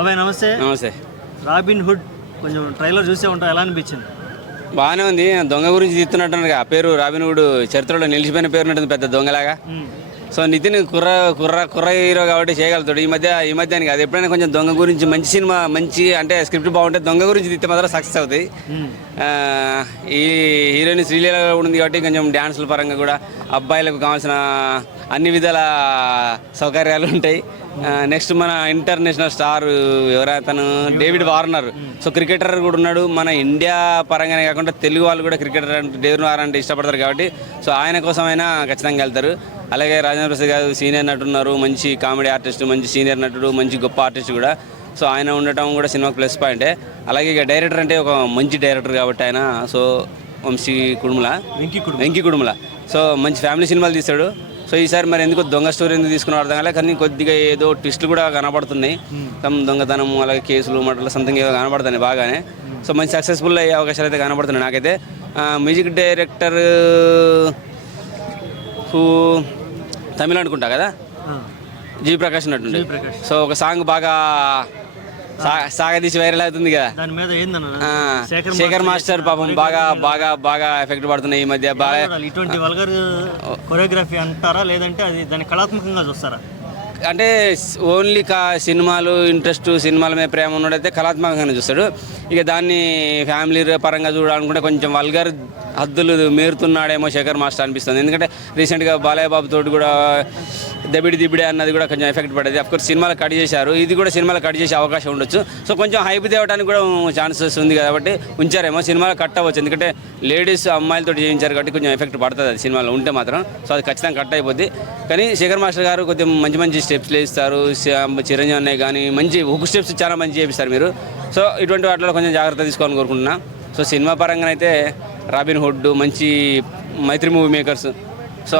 బాబాయ్ నమస్తే. నమస్తే. రాబిన్ హుడ్ కొంచెం ట్రైలర్ చూసే ఉంటా, ఎలా అనిపించింది? బాగానే ఉంది. దొంగ గురించి తీస్తున్నట్టుగా పేరు రాబిన్ హుడ్ చరిత్రలో నిలిచిపోయిన పేరు ఉంటుంది, పెద్ద దొంగలాగా. సో నితిన్ కుర్ర హీరో కాబట్టి చేయగలుగుతాడు. ఈ మధ్య కాదు, ఎప్పుడైనా కొంచెం దొంగ గురించి మంచి సినిమా, మంచి అంటే స్క్రిప్ట్ బాగుంటే దొంగ గురించి తీస్తే మాత్రం సక్సెస్ అవుతాయి. ఈ హీరోయిన్ శ్రీలీల ఉంది కాబట్టి కొంచెం డ్యాన్సుల పరంగా కూడా అబ్బాయిలకు కావాల్సిన అన్ని విధాల సౌకర్యాలు ఉంటాయి. నెక్స్ట్ మన ఇంటర్నేషనల్ స్టార్ ఎవరైతను డేవిడ్ వార్నర్. సో క్రికెటర్ కూడా ఉన్నాడు. మన ఇండియా పరంగానే కాకుండా తెలుగు వాళ్ళు కూడా క్రికెటర్ అంటే డేవిడ్ వార్నర్ అంటే ఇష్టపడతారు కాబట్టి సో ఆయన కోసం అయినా ఖచ్చితంగా వెళ్తారు. అలాగే రాజేంద్ర ప్రసాద్ గారు సీనియర్ నటున్నారు, మంచి కామెడీ ఆర్టిస్ట్, మంచి సీనియర్ నటుడు, మంచి గొప్ప ఆర్టిస్ట్ కూడా. సో ఆయన ఉండటం కూడా సినిమాకి ప్లస్ పాయింటే. అలాగే ఇక డైరెక్టర్ అంటే ఒక మంచి డైరెక్టర్ కాబట్టి ఆయన సో వెంకీ కుడుముల సో మంచి ఫ్యామిలీ సినిమాలు తీస్తాడు. సో ఈసారి మరి ఎందుకు దొంగ స్టోరీ ఎందుకు తీసుకున్న అర్థం కాలే, కానీ కొద్దిగా ఏదో ట్విస్టులు కూడా కనపడుతున్నాయి. దొంగతనం అలాగే కేసులు మటలు సంథింగ్ ఏదో కనపడుతున్నాయి బాగానే. సో మంచి సక్సెస్ఫుల్ అయ్యే అవకాశాలు అయితే కనపడుతున్నాయి నాకైతే. మ్యూజిక్ డైరెక్టర్ తమిళ అనుకుంటా కదా, జీ ప్రకాష్ నటుండే. సో ఒక సాంగ్ బాగా సాగదీసి వైరల్ అవుతుంది కదా, శేఖర్ మాస్టర్ పాపం బాగా బాగా బాగా ఎఫెక్ట్ పడుతున్నాయి ఈ మధ్య. బాగా ఇటువంటి వల్గర్ కొరియోగ్రఫీ అంటారా, లేదంటే అది దాన్ని కళాత్మకంగా చూస్తారా? అంటే ఓన్లీ సినిమాలు ఇంట్రెస్ట్, సినిమాల మీద ప్రేమ ఉన్నట్టయితే కళాత్మకంగానే చూస్తాడు. ఇక దాన్ని ఫ్యామిలీ పరంగా చూడాలనుకుంటే కొంచెం వల్గర్ హద్దులు మీరుతున్నాడేమో శేఖర్ మాస్టర్ అనిపిస్తుంది. ఎందుకంటే రీసెంట్గా బాలయ్య బాబు తోటి కూడా దిబిడి అన్నది కూడా కొంచెం ఎఫెక్ట్ పడేది. అఫ్కోర్స్ సినిమాలు కట్ చేశారు, ఇది కూడా సినిమాలు కట్ చేసే అవకాశం ఉండొచ్చు. సో కొంచెం హైప్ తేవడానికి కూడా ఛాన్సెస్ ఉంది కాబట్టి ఉంచారేమో. సినిమాలు కట్ అవ్వచ్చు, ఎందుకంటే లేడీస్ అమ్మాయిలతో చేయించారు కాబట్టి కొంచెం ఎఫెక్ట్ పడుతుంది అది సినిమాలో ఉంటే మాత్రం. సో అది ఖచ్చితంగా కట్ అయిపోద్ది. కానీ శేఖర్ మాస్టర్ గారు కొంచెం మంచి మంచి స్టెప్స్ వేస్తారు. చిరంజీవి అన్నయ్య కానీ మంచి హుక్ స్టెప్స్ చాలా మంచి చేపిస్తారు మీరు. సో ఇటువంటి వాటిలో కొంచెం జాగ్రత్త తీసుకోవాలని కోరుకుంటున్నా. సో సినిమా పరంగా అయితే రాబిన్ హుడ్ మంచి మైత్రి మూవీ మేకర్స్. సో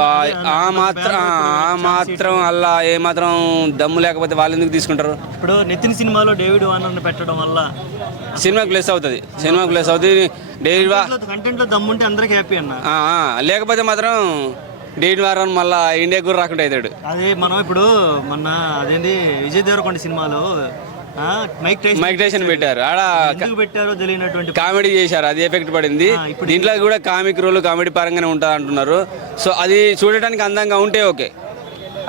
ఆ మాత్రం అలా ఏమాత్రం దమ్ము లేకపోతే వాళ్ళు ఎందుకు తీసుకుంటారు? ఇప్పుడు నితిన్ సినిమాలో డేవిడ్ వార్నర్ని పెట్టడం వల్ల సినిమాకి ప్లస్ అవుతుంది. డేవిడ్ కంటెంట్లో దమ్ముంటే అందరికి హ్యాపీ అన్న. లేకపోతే మాత్రం డేవిడ్ వార్నర్ మళ్ళీ ఇండియా కూడా రాకుండా అవుతాడు. అదే మనం ఇప్పుడు మొన్న అదేంటి విజయ్ దేవరకొండ సినిమాలో మైక్ టైసన్ పెట్టారు. ఆడ పెట్టారో తెలియనటువంటి కామెడీ చేశారు, అది ఎఫెక్ట్ పడింది. దీంట్లో కూడా కామిక్ రోల్ కామెడీ పరంగానే ఉంటుంది అంటున్నారు. సో అది చూడటానికి అందంగా ఉంటే ఓకే.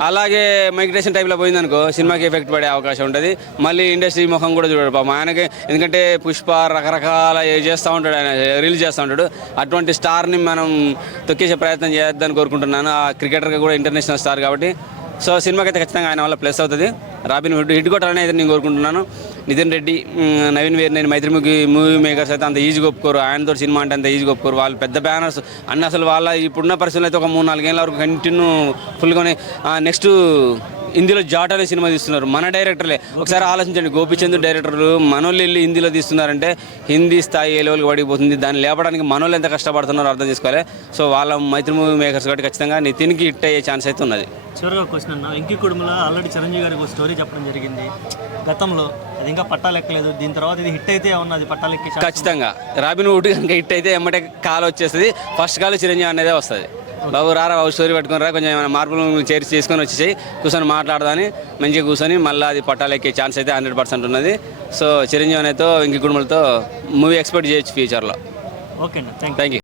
అలాగే మైక్ టైసన్ టైప్లో పోయిందనుకో సినిమాకి ఎఫెక్ట్ పడే అవకాశం ఉంటుంది. మళ్ళీ ఇండస్ట్రీ ముఖం కూడా చూడాడు పాపం ఆయనకి. ఎందుకంటే పుష్ప రకరకాల చేస్తూ ఉంటాడు, ఆయన రిలీజ్ చేస్తూ ఉంటాడు. అటువంటి స్టార్ని మనం తొక్కేసే ప్రయత్నం చేద్దామని కోరుకుంటున్నాను. ఆ క్రికెటర్గా కూడా ఇంటర్నేషనల్ స్టార్ కాబట్టి. సో సినిమాకి అయితే ఖచ్చితంగా ఆయన వల్ల ప్లస్ అవుతుంది. రాబిన్ హుడ్ హిట్ కొట్టాలని అయితే నేను కోరుకుంటున్నాను. నితిన్ రెడ్డి, నవీన్ వేర్నేని, మైత్రి మూవీ మేకర్స్ అయితే అంత ఈజీగా ఒప్పుకోరు. ఆయనతో సినిమా అంటే అంత ఈజీగా ఒప్పుకోరు. వాళ్ళు పెద్ద బ్యానర్స్ అన్నీ. అసలు వాళ్ళ ఇప్పుడున్న పరిస్థితులు అయితే ఒక 3-4 ఏళ్ళ వరకు కంటిన్యూ ఫుల్గానే. నెక్స్ట్ హిందీలో జాట్ అనే సినిమా తీస్తున్నారు మన డైరెక్టర్లే. ఒకసారి ఆలోచించండి, గోపిచంద్ డైరెక్టర్లు మనోళ్ళు వెళ్ళి హిందీలో తీస్తున్నారంటే హిందీ స్థాయి ఏ లెవెల్కి పడిపోతుంది. దాన్ని లేపడానికి మనోళ్ళు ఎంత కష్టపడుతున్నారో అర్థం చేసుకోవాలి. సో వాళ్ళ మైత్రి మూవీ మేకర్స్ కాబట్టి ఖచ్చితంగా నితిన్కి హిట్ అయ్యే ఛాన్స్ అయితే ఉన్నది. చివరిగా క్వశ్చన్ అన్న, వెంకీ కుడుముల ఆల్రెడీ చిరంజీవి గారికి ఒక స్టోరీ చెప్పడం జరిగింది గతంలో, అది ఇంకా పట్టాలెక్కలేదు. దీని తర్వాత ఇది హిట్ అయితే ఉన్నది పట్టాలెక్కి ఖచ్చితంగా. రాబిన్ హుడ్ కనుక హిట్ అయితే ఎమ్మటే కాల్ వచ్చేస్తుంది. ఫస్ట్ కాల్ చిరంజీవి అనేదే వస్తుంది. బాబు రారా బాబు స్టోరీ పట్టుకుని రా, కొంచెం ఏమైనా మార్పులు చేసుకొని వచ్చేసి కూర్చొని మాట్లాడదాని మంచిగా కూర్చొని మళ్ళీ అది పట్టాలెక్కే ఛాన్స్ అయితే 100% ఉన్నది. సో చిరంజీవి అనేతో వెంకీ కుడుములతో మూవీ ఎక్స్పెక్ట్ చేయొచ్చు ఫ్యూచర్లో. ఓకే అన్న, థ్యాంక్ యూ.